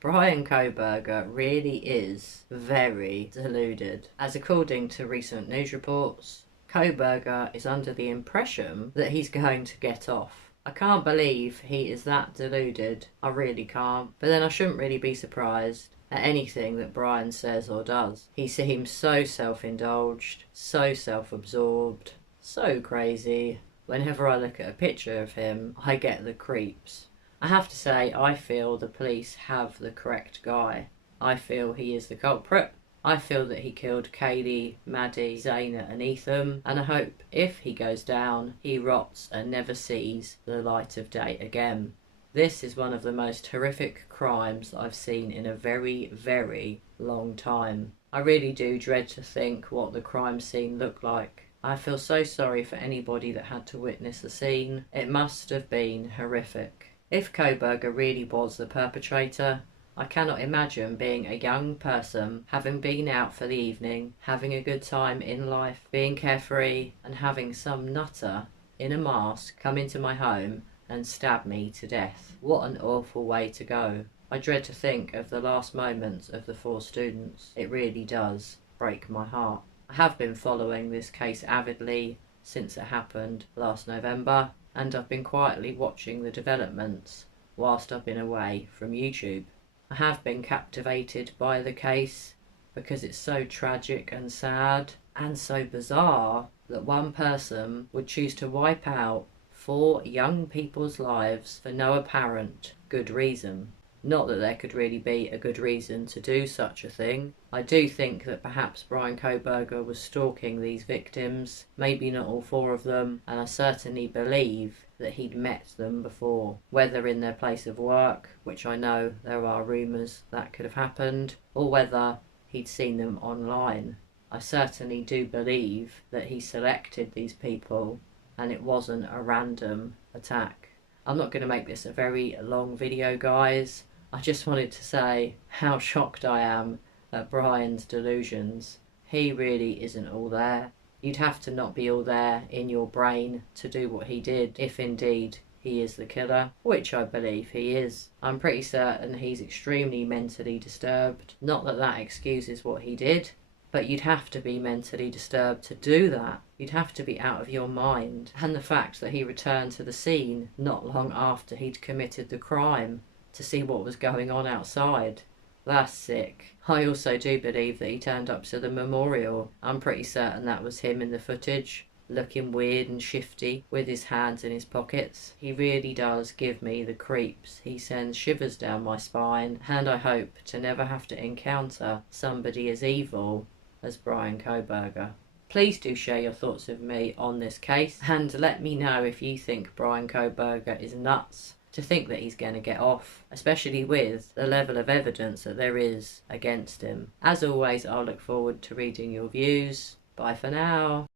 Bryan Kohberger really is very deluded, as according to recent news reports, Kohberger is under the impression that he's going to get off. I can't believe he is that deluded, I really can't, but then I shouldn't really be surprised at anything that Bryan says or does. He seems so self-indulged, so self-absorbed, so crazy. Whenever I look at a picture of him, I get the creeps. I have to say, I feel the police have the correct guy. I feel he is the culprit. I feel that he killed Kaylee, Maddie, Zaina and Ethan, and I hope if he goes down, he rots and never sees the light of day again. This is one of the most horrific crimes I've seen in a very, very long time. I really do dread to think what the crime scene looked like. I feel so sorry for anybody that had to witness the scene. It must have been horrific. If Kohberger really was the perpetrator, I cannot imagine being a young person, having been out for the evening, having a good time in life, being carefree, and having some nutter in a mask come into my home and stab me to death. What an awful way to go. I dread to think of the last moments of the 4 students. It really does break my heart. I have been following this case avidly since it happened last November, and I've been quietly watching the developments whilst I've been away from YouTube. I have been captivated by the case because it's so tragic and sad and so bizarre that one person would choose to wipe out 4 young people's lives for no apparent good reason. Not that there could really be a good reason to do such a thing. I do think that perhaps Bryan Kohberger was stalking these victims, maybe not all 4 of them, and I certainly believe that he'd met them before, whether in their place of work, which I know there are rumours that could have happened, or whether he'd seen them online. I certainly do believe that he selected these people and it wasn't a random attack. I'm not going to make this a very long video, guys. I just wanted to say how shocked I am at Bryan's delusions. He really isn't all there. You'd have to not be all there in your brain to do what he did, if indeed he is the killer, which I believe he is. I'm pretty certain he's extremely mentally disturbed. Not that that excuses what he did, but you'd have to be mentally disturbed to do that. You'd have to be out of your mind. And the fact that he returned to the scene not long after he'd committed the crime to see what was going on outside. That's sick. I also do believe that he turned up to the memorial. I'm pretty certain that was him in the footage, looking weird and shifty with his hands in his pockets. He really does give me the creeps. He sends shivers down my spine, and I hope to never have to encounter somebody as evil as Bryan Kohberger. Please do share your thoughts with me on this case, and let me know if you think Bryan Kohberger is nuts to think that he's going to get off, especially with the level of evidence that there is against him. As always, I'll look forward to reading your views. Bye for now.